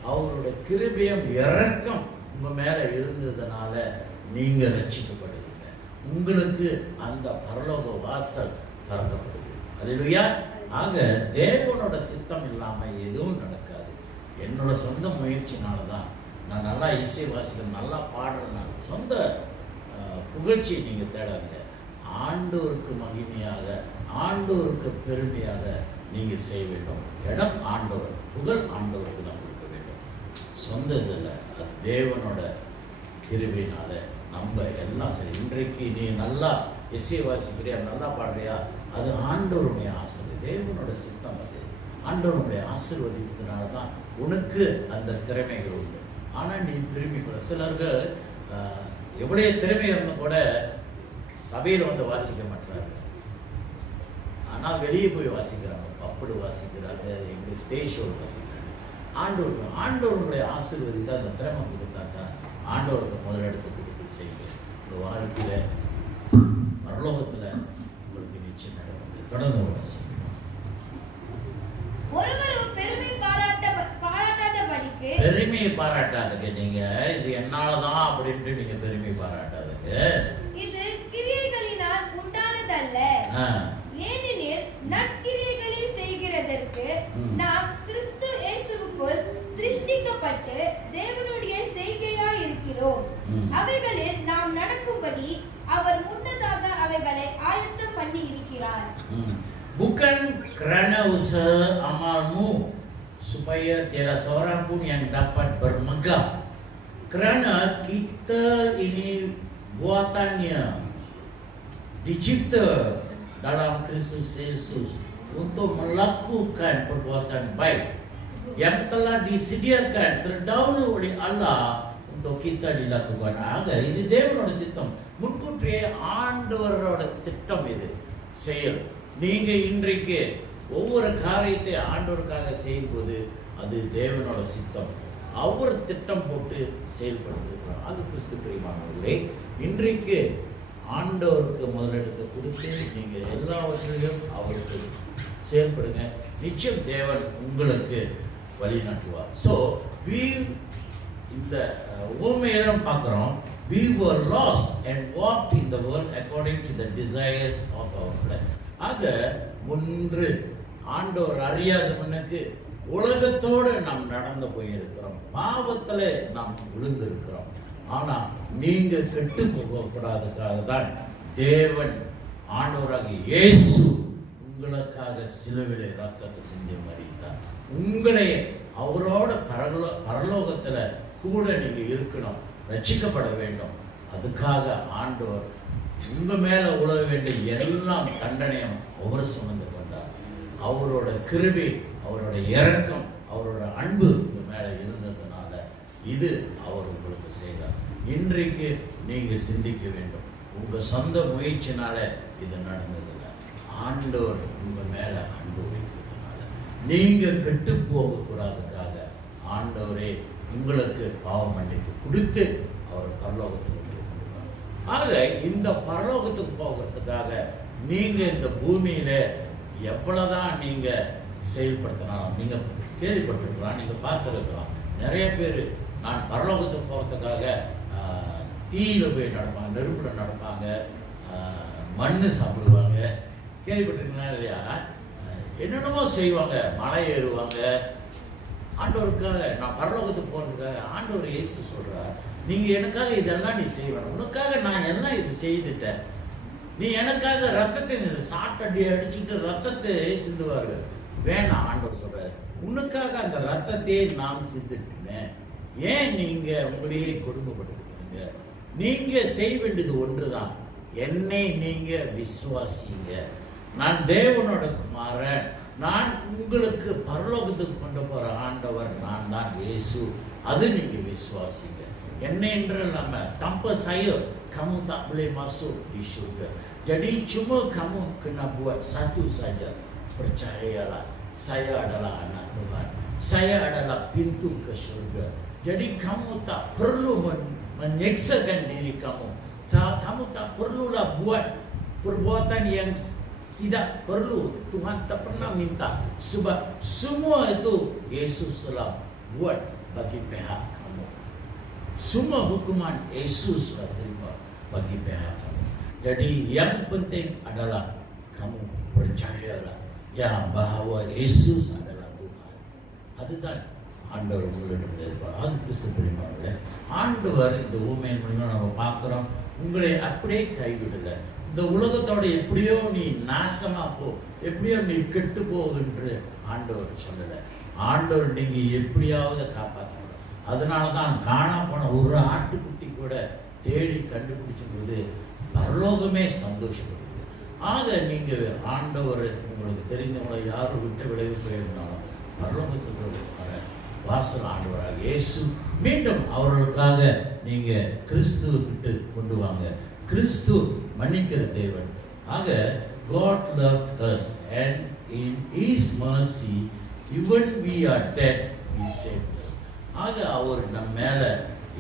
அவரோட கிருபையும் இரக்கம் உங்க மேல இருந்ததுனால நீங்க ரட்சிக்கப்படுவீங்க. உங்களுக்கு அந்த பரலோக வாசல் திறக்கப்படுது. அல்லேலூயா. ஆக தேவனோட சித்தம் இல்லாம எதுவும் நடக்காது. என்னோட சொந்த முயற்சினால தான் நான் நல்லா இசை வாசிக்கிறேன், நல்லா பாடுறேன். சொந்த புகழ்ச்சியை நீங்க தேடாதீங்க. ஆண்டவருக்கு மகிமையாக, ஆண்டவருக்கு பெருமையாக நீங்க செய்ய வேண்டும். இடம் ஆண்டவர், புகழ் ஆண்டவருக்கு தான் கொடுக்க வேண்டும். சொந்த இதில் அது தேவனோட கிருபையினால நம்ம எல்லாம் சரி. இன்றைக்கு நீ நல்லா இசை வாசிக்கிறியா, நல்லா பாடுறியா, அது ஆண்டவருடைய ஆசீர்வாதம், தேவனோட சித்தம். அது ஆண்டவருடைய ஆசீர்வதித்ததுனால தான் உனக்கு அந்த திறமைகள் உண்டு. ஆனால் நீ பெருமை கூட சிலர்கள் எவ்வளோ திறமை இருந்தும் கூட சபையில் வந்து வாசிக்க மாட்டாங்க, ஆனால் வெளியே போய் வாசிக்கிறாங்க, பப்படு வாசிக்கிறாங்க, எங்கள் ஸ்டேஜ் ஷோ வாசிக்கிறாங்க. ஆண்டவருடைய ஆசீர்வதித்தா அந்த திறமை கொடுத்தாக்கா ஆண்டவருக்கு முதலிடத்தை கொடுத்து செய்யுங்க. இந்த வாழ்க்கையில் பரலோகத்தில் உங்களுக்கு நிச்சயம் நடக்கும். தொடர்ந்து வாசிங்க. ஒருவரும் பெருமையை பாராட்டாதுங்க. நீங்க இது என்னாலதான் அப்படின்ட்டு நீங்க பெருமை பாராட்டாதுங்க. இது கிரியைகளினால் உண்டானதல்ல. ஏனெனில் நற்கிரியைகளை செய்கிறதற்கு நாம் கிறிஸ்து இயேசுவுக்குள் சிருஷ்டிக்கப்பட்டு தேவனுடைய செய்கையாய் இருக்கிறோம். அவைகளில் நாம் நடக்கும்படி அவர் முன்னதாக அவைகளை ஆயத்தம் பண்ணி இருக்கிறார். Bukan kerana usaha amalmu supaya tiada seorang pun yang dapat bermegah, kerana kita ini buatannya, dicipta dalam Kristus Yesus untuk melakukan perbuatan baik yang telah disediakan terdahulu oleh Allah untuk kita dilakukan. Aga இது தேவனோட சித்தம், முன்கூட்டியே ஆண்டவரோட திட்டம் இது செயல். நீங்க இன்றைக்கு ஒவ்வொரு காரியத்தை ஆண்டவருக்காக செய்யும்போது அது தேவனோட சித்தம், அவர் திட்டம் போட்டு செயல்படுத்திருக்கிறார். அது கிறிஸ்து பிரியமானவர்களே, இன்றைக்கு ஆண்டவருக்கு முதலிடத்தை கொடுத்து நீங்க எல்லாவற்றிலும் அவருக்கு செயல்படுங்க. நிச்சயம் தேவன் உங்களுக்கு வழி நடத்துவார். ஸோ இந்த உண்மையெல்லாம் பார்க்குறோம். We were lost and walked in the world according to the desires of our flesh. ஆக முன்று ஆண்டவர் அறியாத முன்னுக்கு உலகத்தோடு நாம் நடந்து போயிருக்கிறோம், பாவத்துல நாம் விழுந்திருக்கிறோம். ஆனா நீங்க கெட்டு போகக்கூடாதுக்காக தான் தேவன் ஆண்டவராக இயேசு உங்களுக்காக சிலுவிலே ரத்தத்தை சிந்தி மரித்தார். உங்களை அவரோட பரலோகத்துல கூட நீங்க இருக்கணும், ரட்சிக்கப்பட வேண்டும். அதுக்காக ஆண்டவர் உங்க மேல உழவ வேண்டிய எல்லாம் தண்டனையும் அவர் சுமந்து கொண்டார். அவரோட கிருபை, அவரோட இரக்கம், அவரோட அன்பு உங்க மேல இருந்ததுனால இது அவர் உங்களுக்கு செய்தார். இன்றைக்கு நீங்க சிந்திக்க வேண்டும், உங்க சொந்த முயற்சினால இது நடந்ததில்லை, ஆண்டவர் உங்க மேல அன்பு வைத்ததுனால. நீங்க கெட்டு போகக்கூடாதுக்காக ஆண்டவரே உங்களுக்கு பாவ மன்னிப்பு கொடுத்து அவர் பரலோகத்துக்கு கொண்டு. ஆக இந்த பரலோகத்துக்கு போகிறதுக்காக நீங்க இந்த பூமியில எவ்வளவுதான் நீங்க செயல்படுத்தினாலும், நீங்க கேள்விப்பட்டிருக்கலாம், நீங்க பார்த்துருக்கலாம், நிறைய பேர் நான் பரலோகத்துக்கு போகிறதுக்காக தீயில போய் நடப்பாங்க, நெருப்புல நடப்பாங்க, மண்ணு சாப்பிடுவாங்க, கேள்விப்பட்டிருக்கீங்களா இல்லையா? என்னென்னமோ செய்வாங்க, மலை ஏறுவாங்க. ஆண்டவருக்காக நான் பரலோகத்துக்கு போகிறதுக்காக ஆண்டவர் இயேசு சொல்றார், நீங்க எனக்காக இதெல்லாம் நீ செய்வேன், உனக்காக நான் எல்லாம் இது செய்துட்டேன், நீ எனக்காக ரத்தத்தை சாட்டடி அடிச்சுட்டு ரத்தத்தை சிந்துவார்கள். வேணாம், ஆண்டவர் சொல்றாரு, உனக்காக அந்த ரத்தத்தையே நான் சிந்துட்டேன், ஏன் நீங்க உங்களையே கொடுமைப்படுத்துக்கிறீங்க? நீங்க செய்ய வேண்டியது ஒன்றுதான், என்னை நீங்க விசுவாசிங்க, நான் தேவனோட குமாரன், நான் உங்களுக்கு பரலோகத்துக்கு கொண்டு போற ஆண்டவர் நான் தான் இயேசு, அது நீங்க விசுவாசிங்க. என்ன என்று நம்ம tanpa saya kamu tak boleh masuk di syurga. Jadi cuma kamu kena buat satu saja, percayalah saya adalah anak Tuhan, saya adalah pintu ke syurga. Jadi kamu tak perlu menyeksakan diri kamu, kamu tak perlulah buat perbuatan yang tidak perlu. Tuhan tak pernah minta, sebab semua itu Yesus telah buat bagi pihak kamu. Semua hukuman Yesus telah terima bagi pihak kamu. Jadi yang penting adalah kamu percayalah yang bahawa Yesus adalah Tuhan. அதுதான் ஆண்டவர் உங்களிடம் இருப்பார். அது கிறிஸ்து பிரியமானவர்களே, ஆண்டவர் இந்த ஊமையின் மூலமா நம்ம பார்க்கிறோம், உங்களை அப்படியே கைவிடல. இந்த உலகத்தோட எப்படியோ நீ நாசமா போ, எப்படியோ நீ கெட்டு போகின்ற ஆண்டவர் சொல்லல. ஆண்டவர் நீங்க எப்படியாவது காப்பாற்றணும். அதனாலதான் காணா போன ஒரு ஆட்டுக்குட்டி கூட தேடி கண்டுபிடிச்சும் போது பரலோகமே சந்தோஷப்படுது. ஆக நீங்க ஆண்டவர் உங்களுக்கு தெரிந்தவங்களை யாரும் விட்டு விலகி போயிருந்தாலும் பரலோகத்துக்கு வர வாசல் ஆண்டவராக இயேசு மீண்டும் அவர்களுக்காக நீங்க கிறிஸ்துவ கிட்ட கொண்டு வாங்க. கிறிஸ்து மன்னிக்கிற தேவன். ஆக God loved us and in His mercy even we are dead He saved us. ஆக அவர் நம் மேல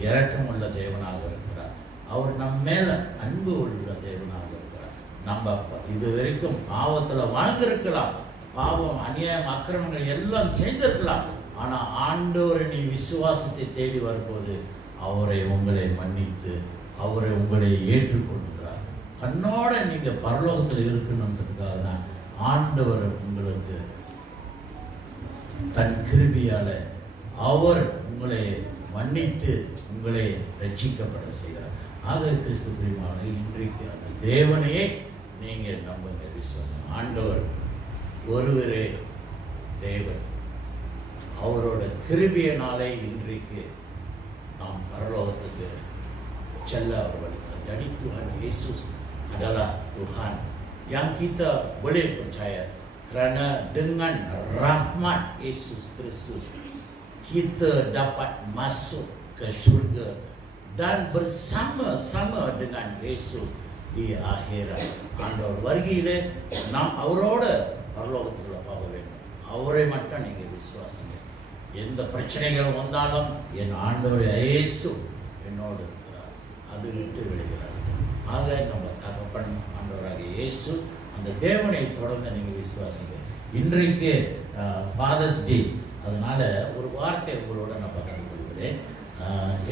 இரக்கமுள்ள தேவனாக இருக்கிறார். அவர் நம் மேல அன்பு உள்ள தேவனாக இருக்கிறார். நம்ம இது வரைக்கும் பாவத்துல வாழ்ந்திருக்கலாம், பாவம் அநியாயம் அக்கிரமங்கள் எல்லாம் செய்திருக்கலாம். ஆனா ஆண்டவரை நீ விசுவாசத்தை தேடி வரும்போது அவரை உங்களை மன்னித்து அவரை உங்களை ஏற்றுக்கொள்கிறார். தன்னோட நீங்க பரலோகத்தில் இருக்கணுன்றதுக்காக தான் ஆண்டவர் உங்களுக்கு தன் கிருபையால அவர் உங்களை மன்னித்து உங்களை ரட்சிக்கப்பட செய்கிறார். ஆக கிறிஸ்து பிரியமான இன்றைக்கு அந்த தேவனையே நீங்க நம்புங்க, விசுவாசம். ஆண்டவர் ஒருவரே தேவன். அவரோட கிருபையினாலே இன்றைக்கு நாம் பரலோகத்துக்கு செல்ல அவர் வழிகாட்டுகிறார். Jadi Tuhan Yesus adalah Tuhan yang kita boleh percaya kerana dengan rahmat Yesus Kristus kita dapat masuk ke syurga dan bersama-sama dengan Yesus di akhirat. ஆண்டவர் வருகையிலே நாம் அவரோட பரலோகத்துக்குள்ள போக வேண்டும். அவரை மட்டும் நீங்க விசுவாசிங்க. எந்த பிரச்சனைகள் வந்தாலும் என் ஆண்டவர் இயேசு என்னோடு இருக்கிறார், அது விட்டு விடுகிறார். ஆக நம்ம தகப்பன் ஆண்டவராக இயேசு அந்த தேவனை தொடர்ந்து நீங்க விசுவாசிங்க. இன்றைக்கு ஃபாதர்ஸ் டே, அதனால ஒரு வார்த்தை உங்களோட நான் பகிர்ந்து கொள்கிறேன்.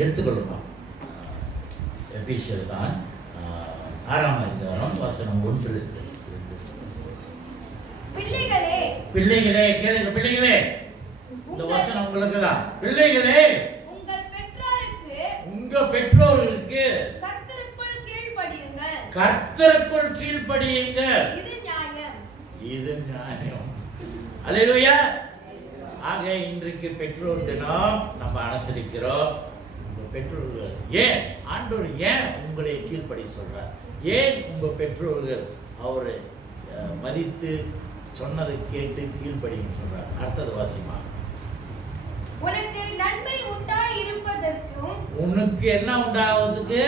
எடுத்துக்கொள்ளுமா, எபேசியர் தான் 6ஆம் அதிகாரம் வசனம் 1. பிள்ளைகளே பிள்ளைகளே கேளுங்க, பிள்ளைகளே இந்த வசனம் உங்களுக்கு தான். பிள்ளைகளே உங்க பெற்றோர்களுக்கு கர்த்தருக்குள் கீழ்ப்படியுங்கள். கர்த்தருக்குள் கீழ்ப்படியுங்கள். இது நியாயம். இது நியாயம். அல்லேலூயா. ஆக இன்றைக்கு பெற்றோர் தினம் நம்ம அனுசரிக்கிறோம். உங்க பெற்றோர்கள் ஏன் ஆண்டவர் ஏன் உங்களை கீழ்ப்படி சொல்றார்? ஏன் உங்க பெற்றோர்கள் அவரை மதித்து சொன்னதை கேட்டு கீழ்ப்படின்னு சொல்றார்? அடுத்தது வாசிமா. உனக்கு நன்மை உண்டாய் இருப்பதற்கும், உனக்கு என்ன உண்டாவதுக்கு?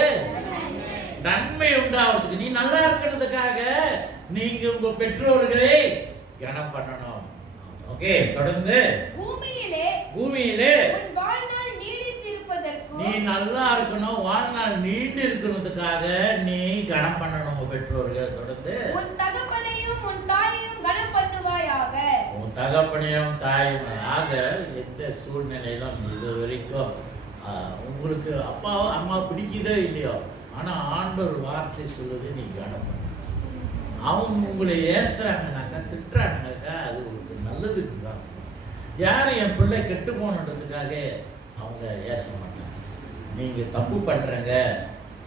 நன்மை உண்டாவதுக்கு. நீ நல்லா இருக்கிறதுக்காக நீங்க உங்க பெற்றோர்களை கனம் பண்ணணும். ஓகே, தொடர்ந்து. பூமியிலே உன் வாழ்நாள் நீடித்திருப்பதற்கும், நீ நல்லா இருக்கணும், வாழ்நாள் நீண்டு இருக்கிறதுக்காக நீ கனம் பண்ணணும் உங்க பெற்றோர்கள். தொடர்ந்து. உன் தகப்பனையும் உன் தாயையும் கனம் பண்ணுவாயாக. உன் தகப்பனையும் தாயும். ஆக எந்த சூழ்நிலையிலும் இது வரைக்கும் உங்களுக்கு அப்பா அம்மா பிடிக்குதோ இல்லையோ, ஆனா ஆண்டவர் வார்த்தை சொல்லுது நீ கனம் பண்ணு. அவங்க உங்களை ஏசுறாங்கனாக்கா திட்டுறாங்கனாக்கா அது உங்களுக்கு நல்லதுக்கு தான் சொல்லுவாங்க. யாரும் என் பிள்ளை கெட்டு போகணுன்றதுக்காக அவங்க ஏச மாட்டாங்க. நீங்க தப்பு பண்றங்க,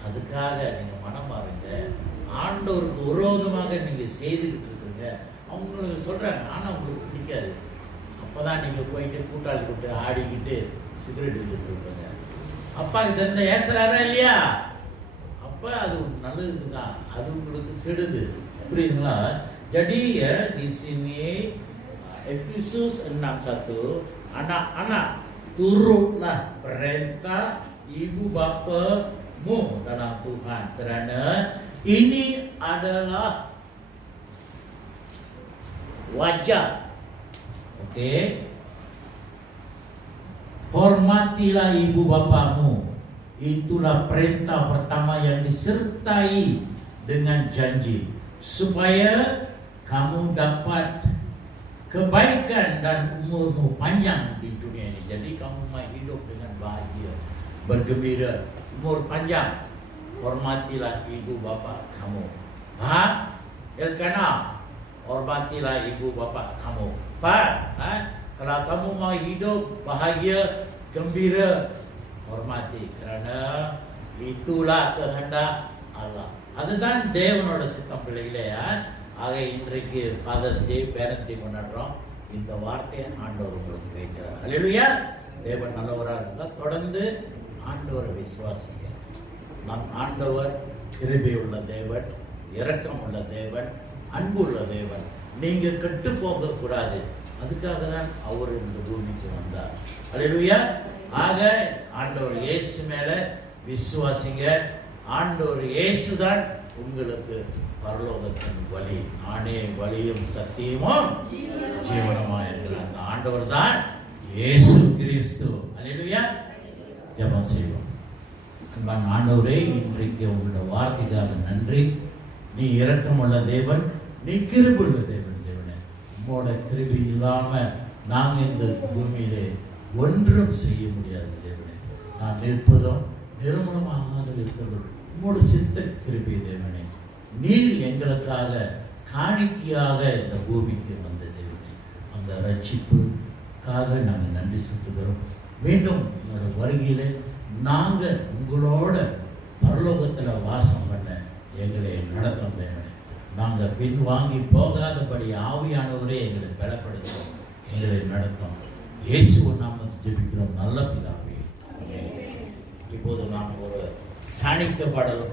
அதுக்காக நீங்க மனம் மாறுங்க. ஆண்டவருக்கு விரோதமாக நீங்க செய்துக்கிட்டு இருக்குங்க அவங்களுக்கு சொல்றாங்க. ஆனா உங்களுக்கு பிடிக்காது. அப்பதான் நீங்க போயிட்டு கூட்டாளி கூட்டு ஆடிக்கிட்டு சிகரெட் எடுத்துட்டு இருப்பீங்க. அப்பாக்கு தெரிஞ்ச ஏசுறாரா இல்லையா? அப்ப அது நல்லதுக்கு தான், அது உங்களுக்கு கெடுது. புரியுதுங்களா? Jadi ya di sini Efesus 6:1, anak-anak turutlah perintah ibu bapamu dalam Tuhan kerana ini adalah wajar. Okey. Hormatilah ibu bapamu. Itulah perintah pertama yang disertai dengan janji supaya kamu dapat kebaikan dan umurmu panjang di dunia ini. Jadi kamu mau hidup dengan bahagia, bergembira, umur panjang. Hormatilah ibu bapa kamu. Faham? Elkanah, hormatilah ibu bapa kamu. Faham? Kalau kamu mau hidup bahagia, gembira, hormati kerana itulah kehendak Allah. அதுதான் தேவனோட சித்தம் பிள்ளைகளே. ஆக இன்றைக்கு fathers டே, parents டே கொண்டாடுறோம். இந்த வார்த்தையை ஆண்டவர் உங்களுக்கு வைக்கிறார். அல்லேலூயா. தேவன் நல்லவராக இருந்தால் தொடர்ந்து ஆண்டவரை விசுவாசிங்க. நம் ஆண்டவர் கிருபை உள்ள தேவன், இரக்கம் உள்ள தேவன், அன்பு உள்ள தேவன். நீங்க கெட்டு போக கூடாது. அதுக்காக தான் அவர் இந்த பூமிக்கு வந்தார். அல்லேலூயா. ஆக ஆண்டவர் இயேசு மேல விசுவாசிங்க. ஆண்டவர் இயேசுதான் உங்களுக்கு பரலோகத்தின் வழி. நானே வழியும் சத்தியமும் ஜீவனமா இருக்கிற அந்த ஆண்டவர் தான் இயேசு கிறிஸ்து. அல்லேலூயா. ஜெபம் செய்வோம். அன்பான ஆண்டவரே, இன்றைக்கு உங்களுடைய வார்த்தைக்காக நன்றி. நீ இரக்கமுள்ள தேவன், நீ கிருபையுள்ள தேவன். தேவனே, உம்மோட கிருபை இல்லாம நாங்கள் இந்த பூமியிலே ஒன்றும் செய்ய முடியாது. தேவனே, நான் நிற்பதும் நிர்மூலமாக இருக்கிறதும் உம்மோட சித்த கிருபை. தேவனே, நீர் எங்களுக்காக காணிக்கையாக இந்த பூமிக்கு வந்த தேவனே, அந்த ரட்சிப்புக்காக நாங்கள் நன்றி செலுத்துகிறோம். மீண்டும் உங்களோட வருகையிலே நாங்கள் உங்களோட பரலோகத்தில் வாசம் பண்ண எங்களை நடத்தும் தேவனே. நாங்கள் பின்வாங்கி போகாதபடி ஆவியானவரே எங்களை பலப்படுத்தும், எங்களை நடத்தும். இயேசுவின் நாமத்தில் ஜெபிக்கிறோம் நல்ல பிதாவே. இப்போது நாம் ஒரு காணிக்கை பாடல்